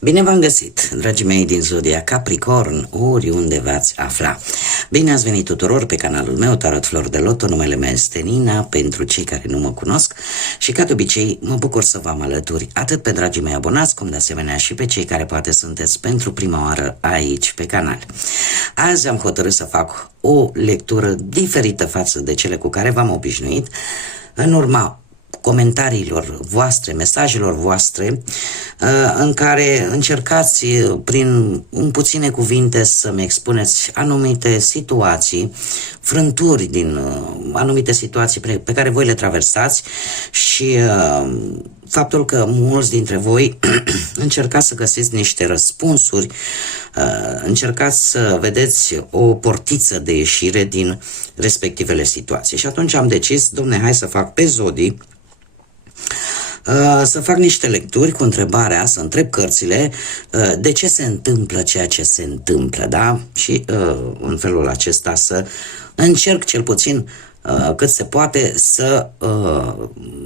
Bine v-am găsit, dragii mei din Zodia Capricorn, oriunde v-ați afla. Bine ați venit tuturor pe canalul meu, Tarot Flor de Loto, numele meu este Nina, pentru cei care nu mă cunosc și ca de obicei mă bucur să vă am alături, atât pe dragii mei abonați, cum de asemenea și pe cei care poate sunteți pentru prima oară aici pe canal. Azi am hotărât să fac o lectură diferită față de cele cu care v-am obișnuit, în urma comentariilor voastre, mesajelor voastre, în care încercați prin puține cuvinte să-mi expuneți anumite situații, frânturi din anumite situații pe care voi le traversați și faptul că mulți dintre voi încercați să găsiți niște răspunsuri, încercați să vedeți o portiță de ieșire din respectivele situații. Și atunci am decis, domne, hai să fac pe zodii, să fac niște lecturi cu întrebarea, să întreb cărțile de ce se întâmplă ceea ce se întâmplă, da? Și în felul acesta să încerc cel puțin cât se poate să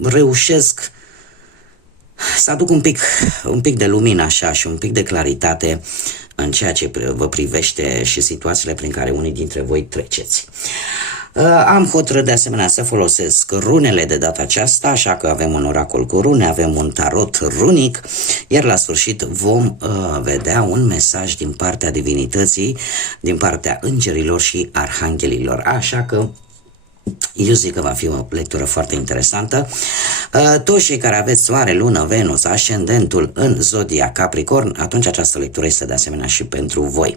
reușesc să aduc un pic de lumină așa și un pic de claritate în ceea ce vă privește și situațiile prin care unii dintre voi treceți. Am hotărât de asemenea să folosesc runele de data aceasta, așa că avem un oracol cu rune, avem un tarot runic, iar la sfârșit vom vedea un mesaj din partea divinității, din partea îngerilor și arhanghelilor. Așa că eu zic că va fi o lectură foarte interesantă. Toți cei care aveți Soare, Lună, Venus, ascendentul în Zodia Capricorn, atunci această lectură este de asemenea și pentru voi.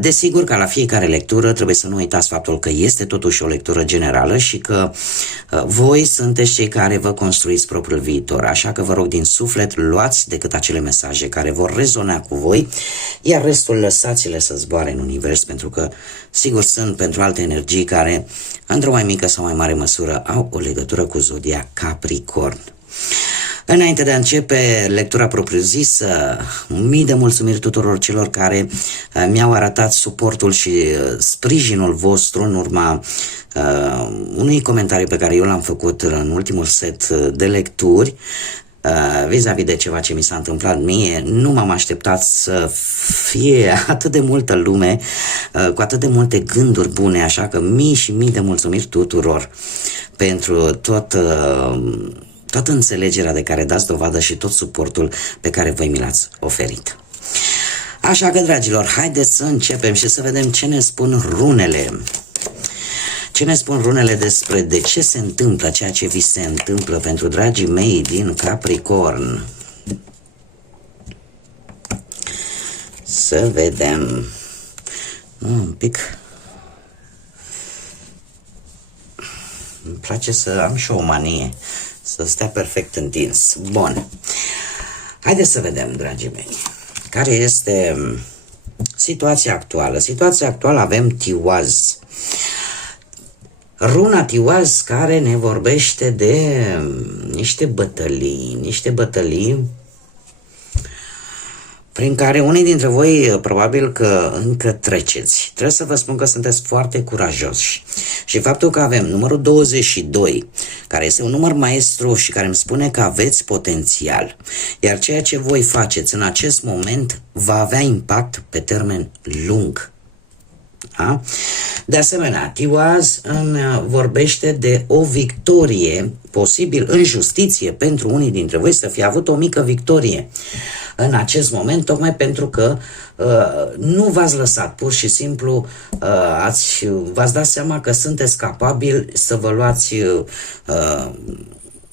Desigur că la fiecare lectură trebuie să nu uitați faptul că este totuși o lectură generală și că voi sunteți cei care vă construiți propriul viitor, așa că vă rog din suflet, luați decât acele mesaje care vor rezona cu voi, iar restul lăsați-le să zboare în univers, pentru că sigur sunt pentru alte energii care într-o mai mică sau mai mare măsură au o legătură cu Zodia Capricorn. Înainte de a începe lectura propriu-zisă, mii de mulțumiri tuturor celor care mi-au arătat suportul și sprijinul vostru în urma unui comentariu pe care eu l-am făcut în ultimul set de lecturi, vis-a-vis de ceva ce mi s-a întâmplat mie. Nu m-am așteptat să fie atât de multă lume cu atât de multe gânduri bune, așa că mii și mii de mulțumiri tuturor pentru toată înțelegerea de care dați dovadă și tot suportul pe care voi mi l-ați oferit. Așa că, dragilor, haideți să începem și să vedem ce ne spun runele. Ce ne spun runele despre de ce se întâmplă ceea ce vi se întâmplă pentru dragii mei din Capricorn. Să vedem. Un pic. Îmi place să am și o manie, să stea perfect întins. Bun. Haideți să vedem, dragii mei, care este situația actuală. Situația actuală avem Tiwaz. Runa Tiwaz care ne vorbește de niște bătălii prin care unii dintre voi probabil că încă treceți. Trebuie să vă spun că sunteți foarte curajoși. Și faptul că avem numărul 22, care este un număr maestru și care îmi spune că aveți potențial, iar ceea ce voi faceți în acest moment va avea impact pe termen lung. Da? De asemenea, Tiwaz îmi vorbește de o victorie, posibil în justiție pentru unii dintre voi să fie avut o mică victorie în acest moment, tocmai pentru că nu v-ați lăsat, pur și simplu v-ați dat seama că sunteți capabili să vă luați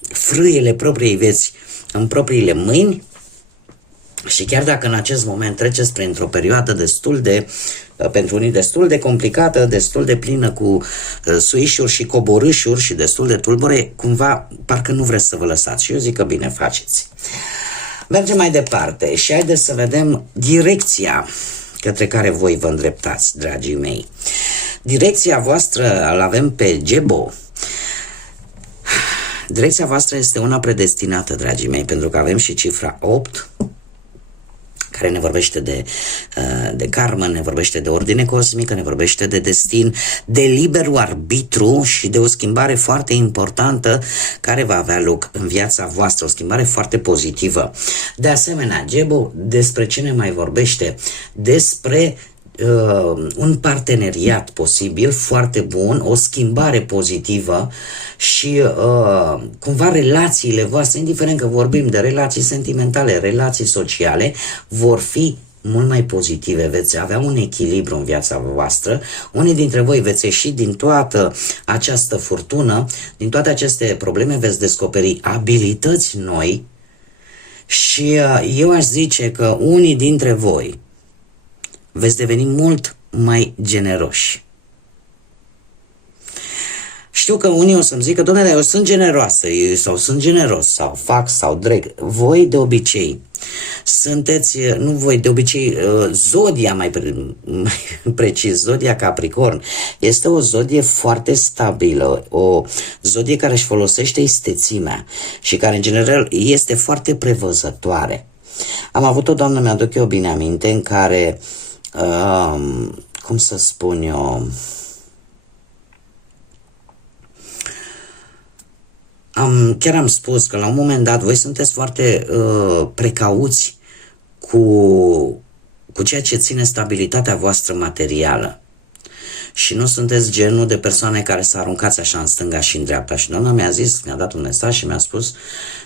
frâiele propriei vieți în propriile mâini. Și chiar dacă în acest moment treceți printr-o perioadă pentru unii destul de complicată, destul de plină cu suișuri și coborâșuri și destul de tulbure, cumva parcă nu vreți să vă lăsați. Și eu zic că bine faceți. Mergem mai departe și haideți să vedem direcția către care voi vă îndreptați, dragii mei. Direcția voastră îl avem pe Gebo. Direcția voastră este una predestinată, dragii mei, pentru că avem și cifra 8, care ne vorbește de karmă, ne vorbește de ordine cosmică, ne vorbește de destin, de liberul arbitru și de o schimbare foarte importantă care va avea loc în viața voastră, o schimbare foarte pozitivă. De asemenea, Gebu despre ce ne mai vorbește? Despre un parteneriat posibil foarte bun, o schimbare pozitivă și cumva relațiile voastre, indiferent că vorbim de relații sentimentale, relații sociale, vor fi mult mai pozitive, veți avea un echilibru în viața voastră, unii dintre voi veți ieși din toată această furtună, din toate aceste probleme veți descoperi abilități noi și eu aș zice că unii dintre voi veți deveni mult mai generoși. Știu că unii o să-mi zică, domnule, eu sunt generoasă, sau sunt generos, sau fac, sau dreg. Voi de obicei sunteți, nu voi, de obicei, zodia mai precis, zodia Capricorn, este o zodie foarte stabilă, o zodie care își folosește istețimea și care, în general, este foarte prevăzătoare. Am avut o doamnă, mi-aduc eu bine aminte, în care cum să spun eu, chiar am spus că la un moment dat voi sunteți foarte precauți cu ceea ce ține stabilitatea voastră materială. Și nu sunteți genul de persoane care să aruncați așa în stânga și în dreapta. Și doamna mi-a zis, mi-a dat un mesaj și mi-a spus,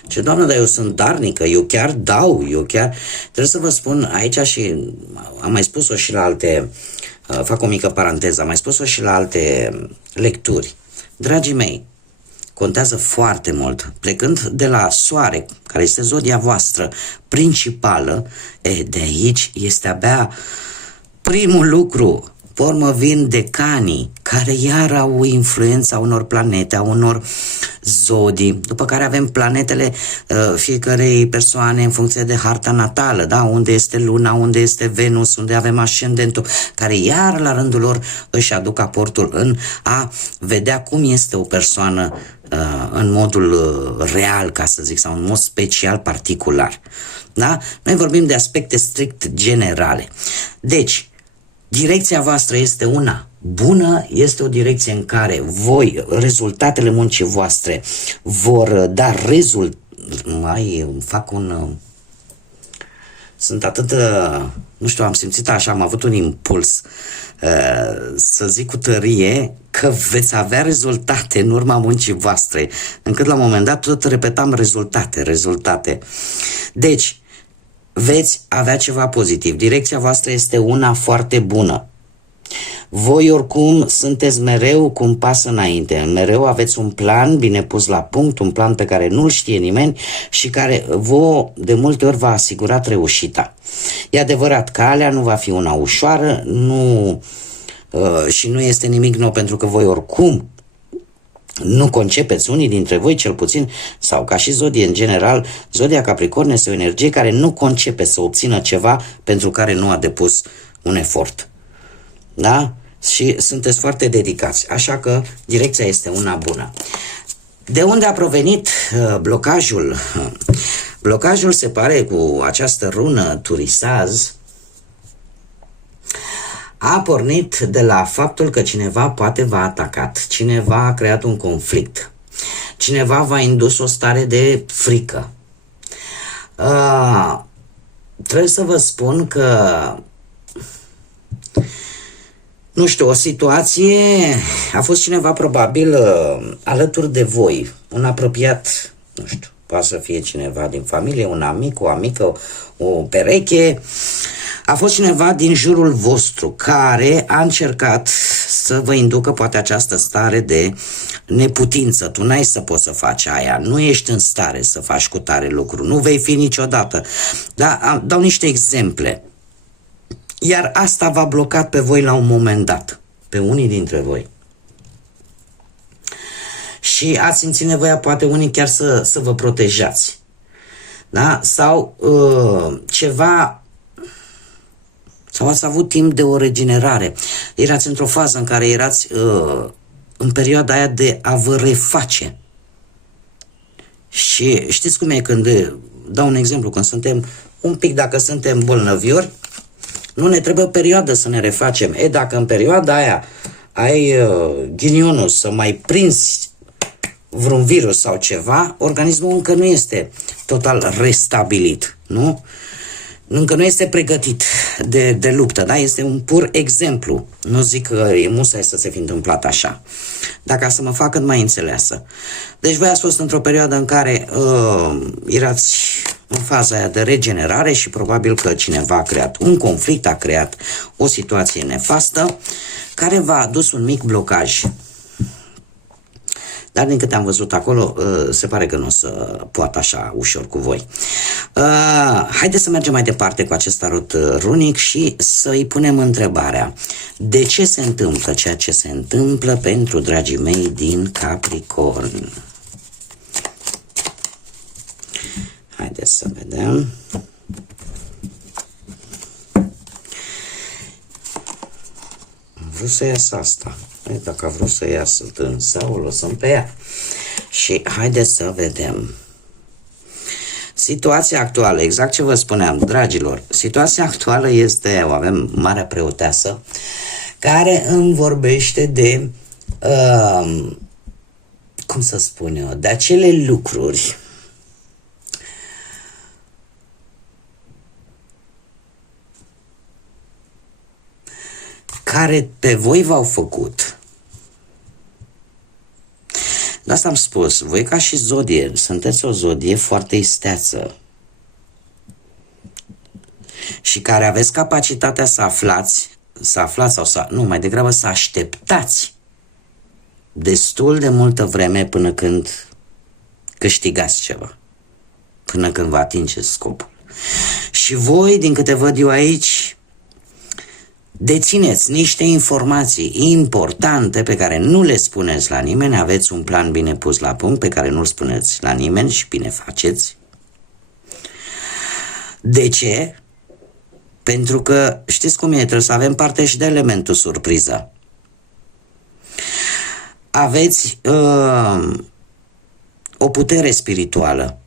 ce doamnă, dar eu sunt darnică, eu chiar dau, eu chiar... Trebuie să vă spun aici și am mai spus-o și la alte, fac o mică paranteză, am mai spus-o și la alte lecturi. Dragii mei, contează foarte mult. Plecând de la Soare, care este zodia voastră principală, de aici este abia primul lucru. Pe urmă vin decanii, care iar au influența unor planete, a unor zodii, după care avem planetele fiecarei persoane în funcție de harta natală, da? Unde este Luna, unde este Venus, unde avem ascendentul, care iar la rândul lor își aduc aportul în a vedea cum este o persoană în modul real, ca să zic, sau în mod special, particular. Da? Noi vorbim de aspecte strict generale. Deci, direcția voastră este una bună, este o direcție în care voi, rezultatele muncii voastre vor da sunt atât, nu știu, am simțit așa, am avut un impuls să zic cu tărie că veți avea rezultate în urma muncii voastre, încât la un moment dat tot repetam rezultate. Deci, veți avea ceva pozitiv. Direcția voastră este una foarte bună. Voi oricum sunteți mereu cu un pas înainte. Mereu aveți un plan bine pus la punct, un plan pe care nu-l știe nimeni și care vouă de multe ori va asigura reușita. E adevărat, calea nu va fi una ușoară, și nu este nimic nou pentru că voi oricum nu concepeți, unii dintre voi cel puțin, sau ca și zodie în general, zodia Capricorn este o energie care nu concepe să obțină ceva pentru care nu a depus un efort. Da? Și sunteți foarte dedicați, așa că direcția este una bună. De unde a provenit blocajul? Blocajul se pare cu această rună Turisaz a pornit de la faptul că cineva poate v-a atacat, cineva a creat un conflict, cineva v-a indus o stare de frică. Trebuie să vă spun că, nu știu, o situație, a fost cineva probabil alături de voi, un apropiat, nu știu, poate să fie cineva din familie, un amic, o amică, o pereche. A fost cineva din jurul vostru care a încercat să vă inducă poate această stare de neputință. Tu n-ai să poți să faci aia, nu ești în stare să faci cu tare lucru, nu vei fi niciodată. Da, dau niște exemple. Iar asta v-a blocat pe voi la un moment dat, pe unii dintre voi. Și ați simțit nevoia, poate unii chiar să vă protejați. Da? Sau ceva... Sau ați avut timp de o regenerare. Erați într-o fază în care erați în perioada aia de a vă reface. Și știți cum e când, dau un exemplu, când suntem un pic dacă suntem bolnăviori, nu ne trebuie o perioadă să ne refacem. Dacă în perioada aia ai ghinionul să mai prinzi vreun virus sau ceva, organismul încă nu este total restabilit, nu? Încă nu este pregătit de luptă, da? Este un pur exemplu. Nu zic că e musai să se fi întâmplat așa, dar ca să mă fac cât mai înțeleasă. Deci voi ați fost într-o perioadă în care erați în faza aia de regenerare și probabil că cineva a creat un conflict, a creat o situație nefastă care v-a adus un mic blocaj. Dar din câte am văzut acolo, se pare că nu o să poată așa ușor cu voi. Haideți să mergem mai departe cu acest tarot runic și să îi punem întrebarea. De ce se întâmplă ceea ce se întâmplă pentru dragii mei din Capricorn? Haideți să vedem. Am vrut să iasă asta. Dacă a vrut să iasă dânsa, o lăsăm pe ea. Și haideți să vedem. Situația actuală, exact ce vă spuneam, dragilor, situația actuală este, o avem Marea Preoteasă, care îmi vorbește de, cum să spun eu, de acele lucruri care pe voi v-au făcut. De asta am spus, voi ca și zodie, sunteți o zodie foarte isteață și care aveți capacitatea să aflați sau nu, mai degrabă să așteptați destul de multă vreme până când câștigați ceva, până când vă atingeți scopul. Și voi, din câte văd eu aici, dețineți niște informații importante pe care nu le spuneți la nimeni, aveți un plan bine pus la punct pe care nu-l spuneți la nimeni și bine faceți. De ce? Pentru că știți cum e, trebuie să avem parte și de elementul surpriză. Aveți o putere spirituală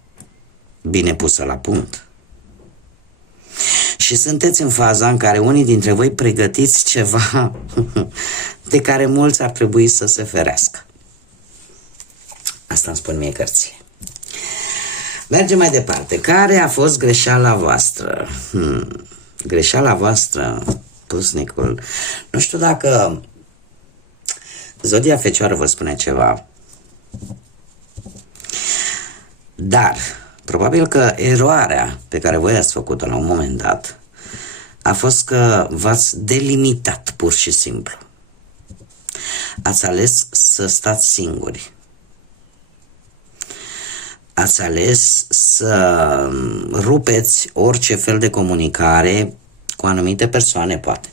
bine pusă la punct. Și sunteți în faza în care unii dintre voi pregătiți ceva de care mulți ar trebui să se ferească. Asta îmi spun mie cărțile. Mergem mai departe. Care a fost greșeala voastră? Greșeala voastră, pusnicul. Nu știu dacă zodia Fecioară vă spune ceva. Dar probabil că eroarea pe care voi ați făcut-o la un moment dat a fost că v-ați delimitat pur și simplu. Ați ales să stați singuri. Ați ales să rupeți orice fel de comunicare cu anumite persoane, poate.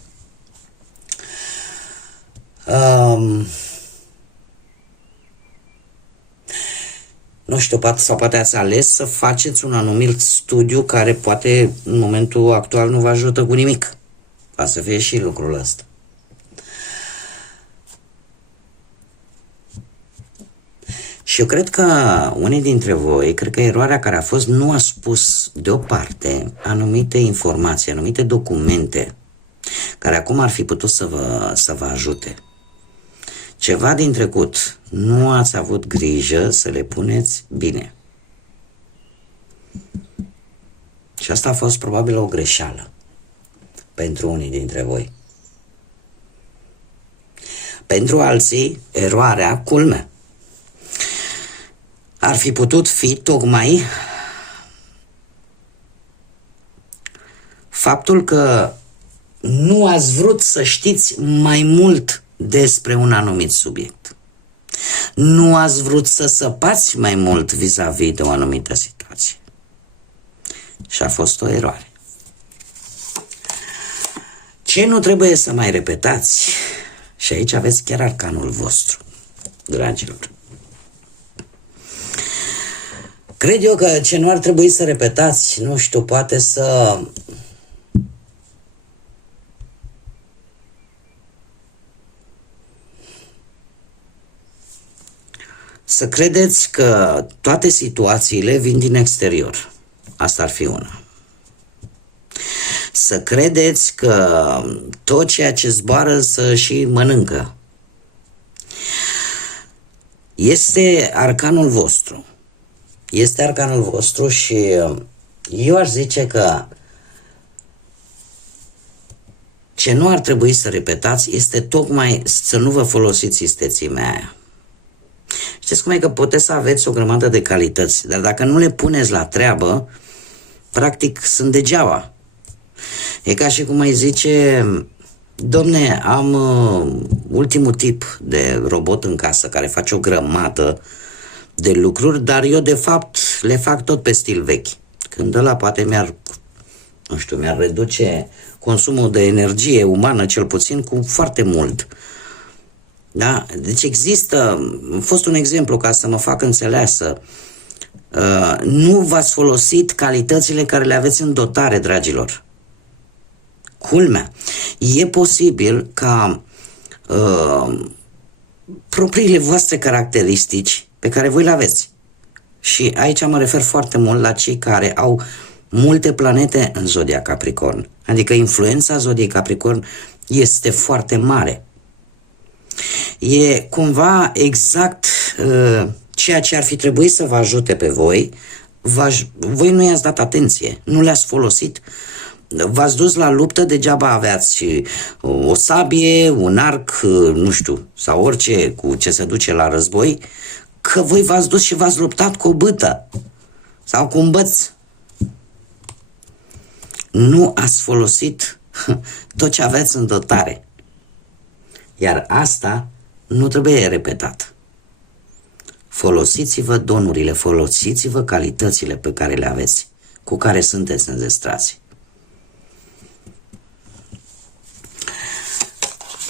Nu știu, poate ați ales să faceți un anumit studiu care poate în momentul actual nu vă ajută cu nimic. Poate să fie și lucrul ăsta. Și eu cred că unii dintre voi, cred că eroarea care a fost, nu a spus deoparte anumite informații, anumite documente care acum ar fi putut să vă ajute. Ceva din trecut, nu ați avut grijă să le puneți bine. Și asta a fost probabil o greșeală pentru unii dintre voi. Pentru alții, eroarea, culmea, ar fi putut fi tocmai faptul că nu ați vrut să știți mai mult despre un anumit subiect. Nu ați vrut să săpați mai mult vis-a-vis de o anumită situație. Și a fost o eroare. Ce nu trebuie să mai repetați? Și aici aveți chiar arcanul vostru, dragilor. Cred eu că ce nu ar trebui să repetați, nu știu, poate să credeți că toate situațiile vin din exterior. Asta ar fi una. să credeți că tot ceea ce zboară să și mănâncă. Este arcanul vostru. Este arcanul vostru și eu aș zice că ce nu ar trebui să repetați este tocmai să nu vă folosiți istețimea aia. Știți cum e că puteți să aveți o grămadă de calități, dar dacă nu le puneți la treabă, practic sunt degeaba. E ca și cum îi zice: domne, am ultimul tip de robot în casă care face o grămadă de lucruri, dar eu de fapt le fac tot pe stil vechi. Când ăla poate mi-ar reduce consumul de energie umană cel puțin cu foarte mult. Da? Deci există, a fost un exemplu ca să mă fac înțeleasă. Nu v-ați folosit calitățile care le aveți în dotare, dragilor. Culmea, e posibil ca propriile voastre caracteristici pe care voi le aveți, și aici mă refer foarte mult la cei care au multe planete în zodia Capricorn, adică influența zodiei Capricorn este foarte mare. E cumva exact ceea ce ar fi trebuit să vă ajute pe voi. Voi nu i-ați dat atenție, nu le-ați folosit. V-ați dus la luptă, degeaba aveați o sabie, un arc, nu știu, sau orice cu ce se duce la război, că voi v-ați dus și v-ați luptat cu o bâtă sau cu un băț. Nu ați folosit tot ce aveți în dotare. Iar asta nu trebuie repetat. Folosiți-vă donurile, folosiți-vă calitățile pe care le aveți, cu care sunteți înzestrați.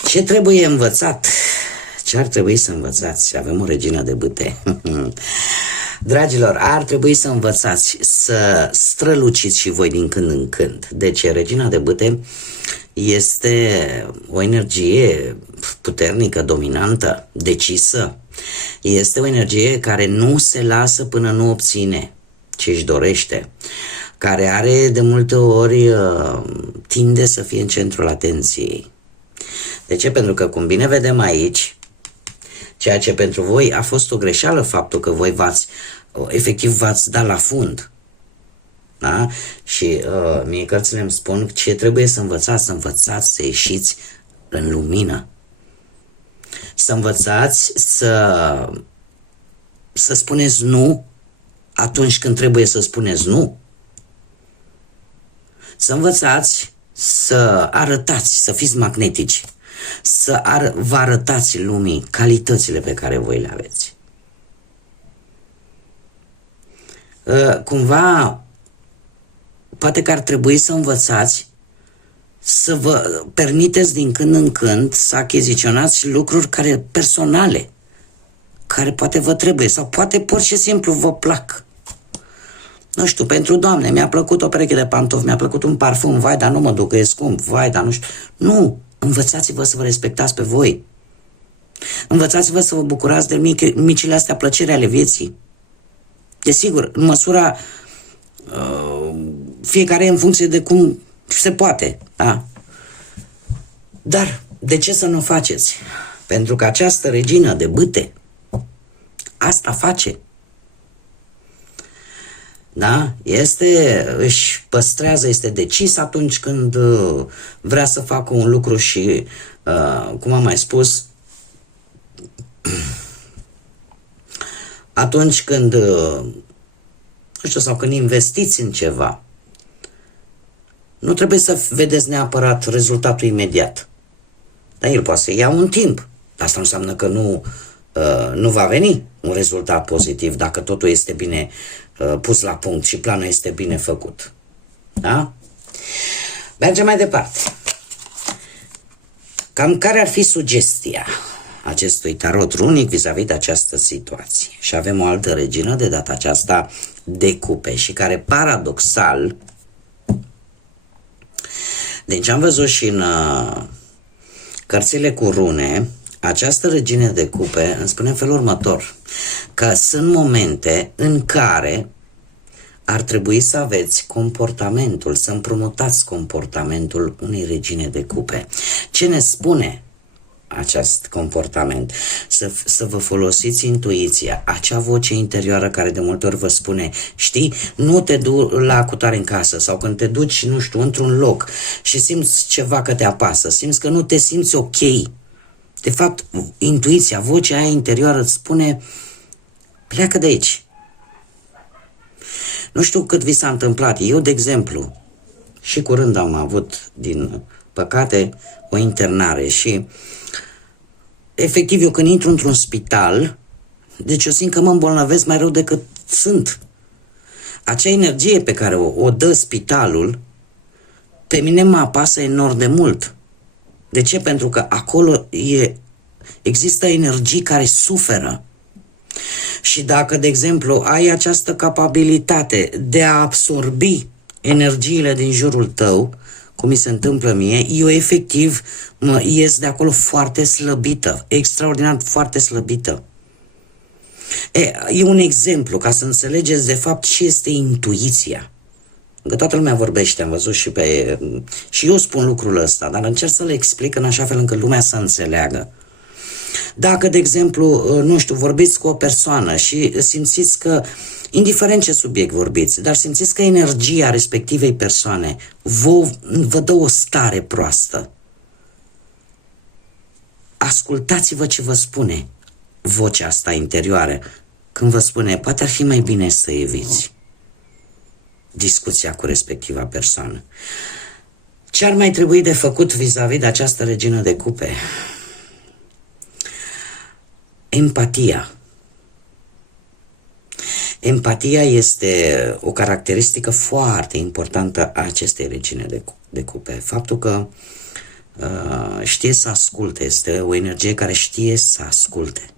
Ce trebuie învățat? Ce ar trebui să învățați? Avem o regină de bâte. Dragilor, ar trebui să învățați să străluciți și voi din când în când. Deci, regina de bâte este o energie puternică, dominantă, decisă. Este o energie care nu se lasă până nu obține ce își dorește, care are de multe ori tinde să fie în centrul atenției. De ce? Pentru că, cum bine vedem aici, ceea ce pentru voi a fost o greșeală, faptul că voi efectiv v-ați dat la fund. Da? Și mie cărțile îmi spun ce trebuie să învățați să ieșiți în lumină. Să învățați să spuneți nu atunci când trebuie să spuneți nu. Să învățați să arătați, să fiți magnetici, vă arătați lumii calitățile pe care voi le aveți. Cumva, poate că ar trebui să învățați să vă permiteți din când în când să achiziționați lucruri personale, care poate vă trebuie, sau poate pur și simplu vă plac. Nu știu, pentru Doamne, mi-a plăcut o pereche de pantofi, mi-a plăcut un parfum, vai, dar nu mă duc, că e scump, vai, dar nu știu. Nu, învățați-vă să vă respectați pe voi. Învățați-vă să vă bucurați de micile astea plăceri ale vieții. Desigur, în măsura fiecare în funcție de cum se poate, da? Dar de ce să nu faceți? Pentru că această regină de bâte asta face. Da? Își păstrează, este decis atunci când vrea să facă un lucru și, cum am mai spus, atunci când, nu știu, sau când investiți în ceva, nu trebuie să vedeți neapărat rezultatul imediat. Dar el poate să ia un timp. Dar asta nu înseamnă că nu va veni un rezultat pozitiv dacă totul este bine pus la punct și planul este bine făcut. Da? Mergem mai departe. Cam care ar fi sugestia acestui tarot runic vis-a-vis de această situație? Și avem o altă regină, de data aceasta de cupe, și care paradoxal, deci am văzut și în cărțile cu rune, această regină de cupe îmi spune în felul următor, că sunt momente în care ar trebui să aveți comportamentul, să împrumutați comportamentul unei regine de cupe. Ce ne spune acest comportament? Să vă folosiți intuiția, acea voce interioară care de multe ori vă spune, știi, nu te du la cutare în casă, sau când te duci, nu știu, într-un loc și simți ceva că te apasă, simți că nu te simți ok. De fapt, intuiția, vocea aia interioară îți spune, pleacă de aici. Nu știu cât vi s-a întâmplat. Eu, de exemplu, și curând am avut, din păcate, o internare și efectiv eu când intru într-un spital, deci eu simt că mă îmbolnăvesc mai rău decât sunt. Acea energie pe care o dă spitalul, pe mine mă apasă enorm de mult. De ce? Pentru că acolo există energii care suferă. Și dacă, de exemplu, ai această capabilitate de a absorbi energiile din jurul tău, cum mi se întâmplă mie, eu efectiv mă ies de acolo foarte slăbită, extraordinar foarte slăbită. E un exemplu ca să înțelegeți de fapt ce este intuiția. Că toată lumea vorbește, am văzut și eu spun lucrul ăsta, dar încerc să le explic în așa fel încât lumea să înțeleagă. Dacă, de exemplu, nu știu, vorbiți cu o persoană și simțiți că, indiferent ce subiect vorbiți, dar simțiți că energia respectivei persoane vă dă o stare proastă, ascultați-vă ce vă spune vocea asta interioară când vă spune, poate ar fi mai bine să eviți discuția cu respectiva persoană. Ce ar mai trebui de făcut vis-a-vis de această regină de cupe? Empatia. Empatia este o caracteristică foarte importantă a acestei regine de cupe. Faptul că știe să asculte, este o energie care știe să asculte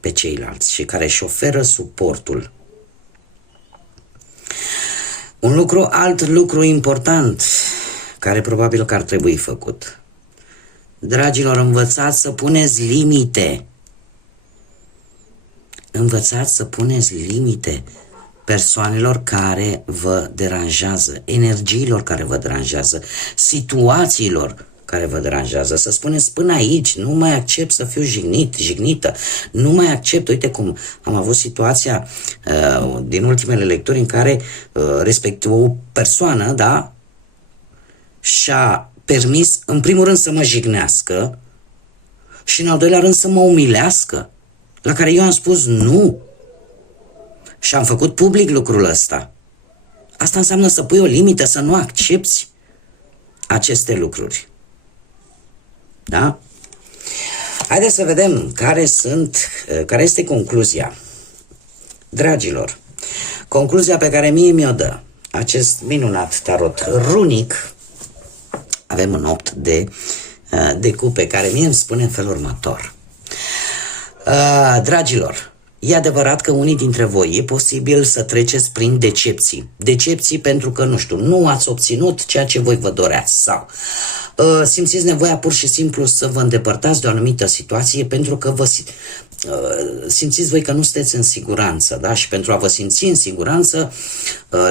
pe ceilalți și care își oferă suportul. Alt lucru important, care probabil că ar trebui făcut. Dragilor, învățați să puneți limite. Învățați să puneți limite persoanelor care vă deranjează, energiilor care vă deranjează, situațiilor care vă deranjează. Să spuneți până aici, nu mai accept să fiu jignită, nu mai accept. Uite cum am avut situația din ultimele lecturi în care respectiv o persoană, da, și-a permis în primul rând să mă jignească și în al doilea rând să mă umilească, la care eu am spus nu. Și am făcut public lucrul ăsta. Asta înseamnă să pui o limită, să nu accepti aceste lucruri. Da? Haideți să vedem care este concluzia. Dragilor, concluzia pe care mie mi-o dă acest minunat tarot runic, avem un 8 de cupe, care mie îmi spune în felul următor. Dragilor, e adevărat că unii dintre voi e posibil să treceți prin decepții. Decepții pentru că, nu știu, nu ați obținut ceea ce voi vă doreați sau simțiți nevoia pur și simplu să vă îndepărtați de o anumită situație pentru că vă simțiți voi că nu sunteți în siguranță, da? Și pentru a vă simți în siguranță,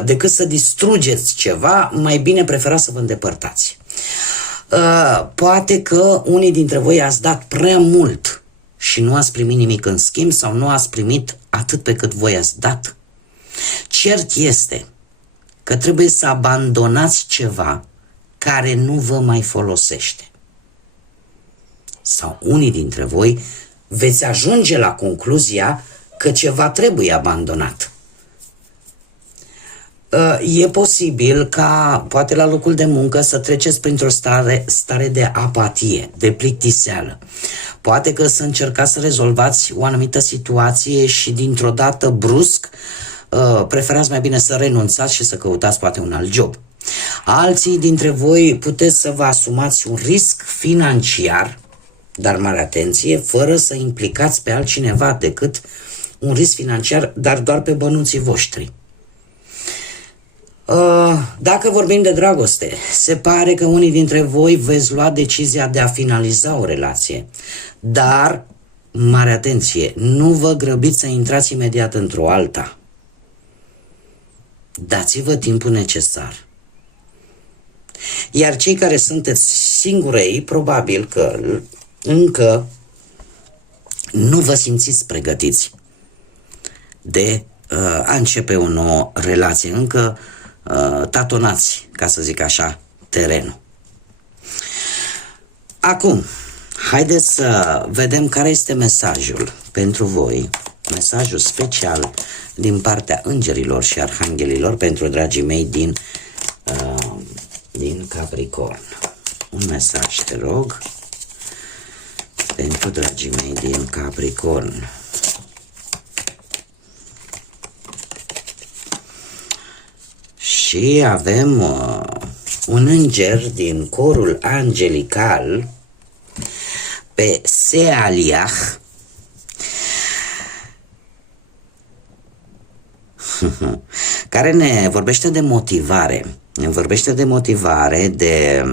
decât să distrugeți ceva, mai bine preferați să vă îndepărtați. Poate că unii dintre voi ați dat prea mult și nu ați primit nimic în schimb sau nu ați primit atât pe cât voi ați dat. Cert este că trebuie să abandonați ceva care nu vă mai folosește. Sau unii dintre voi veți ajunge la concluzia că ceva trebuie abandonat. E posibil ca, poate la locul de muncă, să treceți printr-o stare de apatie, de plictiseală. Poate că să încercați să rezolvați o anumită situație și dintr-o dată brusc preferați mai bine să renunțați și să căutați poate un alt job. Alții dintre voi puteți să vă asumați un risc financiar, dar mare atenție, fără să implicați pe altcineva decât un risc financiar, dar doar pe bănuții voștri. Dacă vorbim de dragoste, se pare că unii dintre voi veți lua decizia de a finaliza o relație, dar, mare atenție, nu vă grăbiți să intrați imediat într-o alta. dați-vă timpul necesar. Iar cei care sunteți singurei, probabil că încă nu vă simțiți pregătiți de a începe o nouă relație. Încă tatonați, ca să zic așa, terenul. Acum, haideți să vedem care este mesajul pentru voi, mesajul special din partea îngerilor și arhanghelilor pentru dragii mei din Capricorn. Un mesaj, te rog, pentru dragii mei din Capricorn. Și avem un înger din corul angelical pe Sealiah, care ne vorbește de motivare. Ne vorbește de motivare, de...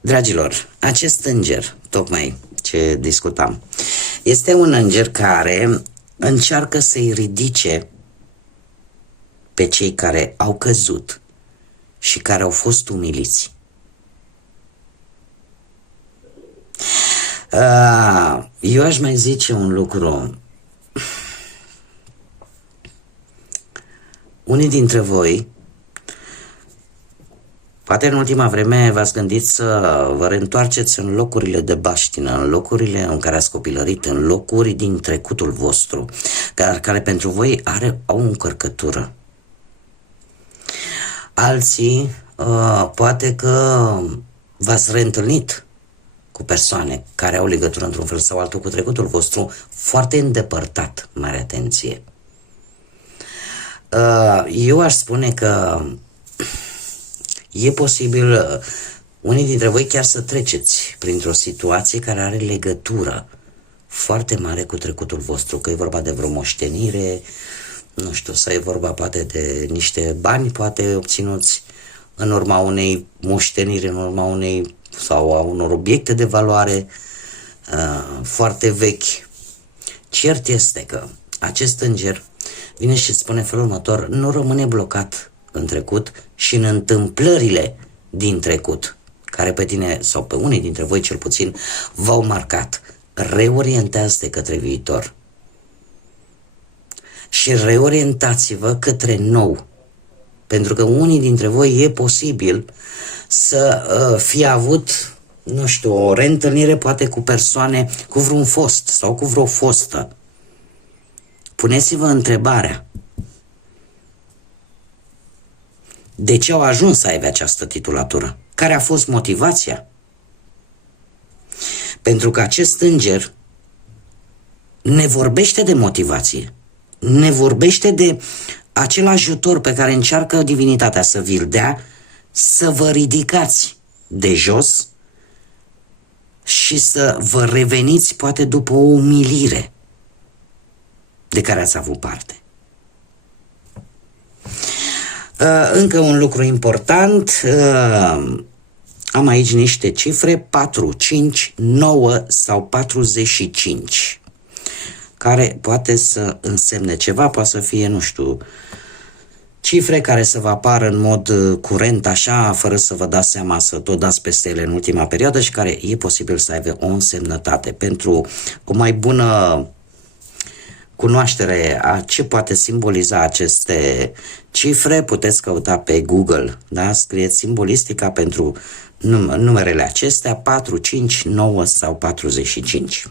Dragilor, acest înger, tocmai ce discutam, este un înger care încearcă să-i ridice pe cei care au căzut și care au fost umiliți. Eu aș mai zice un lucru. Unii dintre voi, poate în ultima vreme v-ați gândit să vă reîntoarceți în locurile de baștină, în locurile în care ați copilărit, în locuri din trecutul vostru, care pentru voi au o încărcătură. Alții, poate că v-ați reîntâlnit cu persoane care au legătură într-un fel sau altul cu trecutul vostru foarte îndepărtat. Mare atenție! Eu aș spune că e posibil unii dintre voi chiar să treceți printr-o situație care are legătură foarte mare cu trecutul vostru, că e vorba de vreo moștenire, nu știu, să e vorba poate de niște bani, poate obținuți în urma unei moșteniri, în urma unei sau a unor obiecte de valoare foarte vechi. Cert este că acest înger vine și spune felul următor: nu rămâne blocat în trecut și în întâmplările din trecut, care pe tine sau pe unii dintre voi cel puțin v-au marcat. Reorientați-te către viitor și reorientați-vă către nou, pentru că unii dintre voi e posibil să fie avut, nu știu, o reîntâlnire poate cu persoane, cu vreun fost sau cu vreo fostă. Puneți-vă întrebarea: de ce au ajuns să aibă această titulatură? Care a fost motivația? Pentru că acest înger ne vorbește de motivație, ne vorbește de acel ajutor pe care încearcă divinitatea să vi-l dea, să vă ridicați de jos și să vă reveniți poate după o umilire de care ați avut parte. Încă un lucru important, am aici niște cifre, 4, 5, 9 sau 45, care poate să însemne ceva, poate să fie, nu știu, cifre care să vă apară în mod curent, așa, fără să vă dați seama, să tot dați peste ele în ultima perioadă și care e posibil să aibă o însemnătate. Pentru o mai bună cunoaștere a ce poate simboliza aceste cifre, puteți căuta pe Google, da? Scrieți simbolistica pentru numerele acestea, 4, 5, 9 sau 45.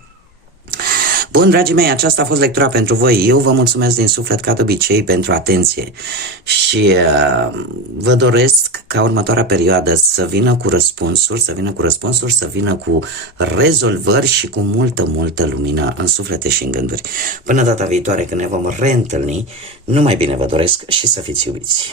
Bun, dragii mei, aceasta a fost lectura pentru voi. Eu vă mulțumesc din suflet, ca de obicei, pentru atenție și vă doresc ca următoarea perioadă să vină cu răspunsuri, să vină cu rezolvări și cu multă lumină în suflete și în gânduri. Până data viitoare, când ne vom reîntâlni, numai bine vă doresc și să fiți iubiți!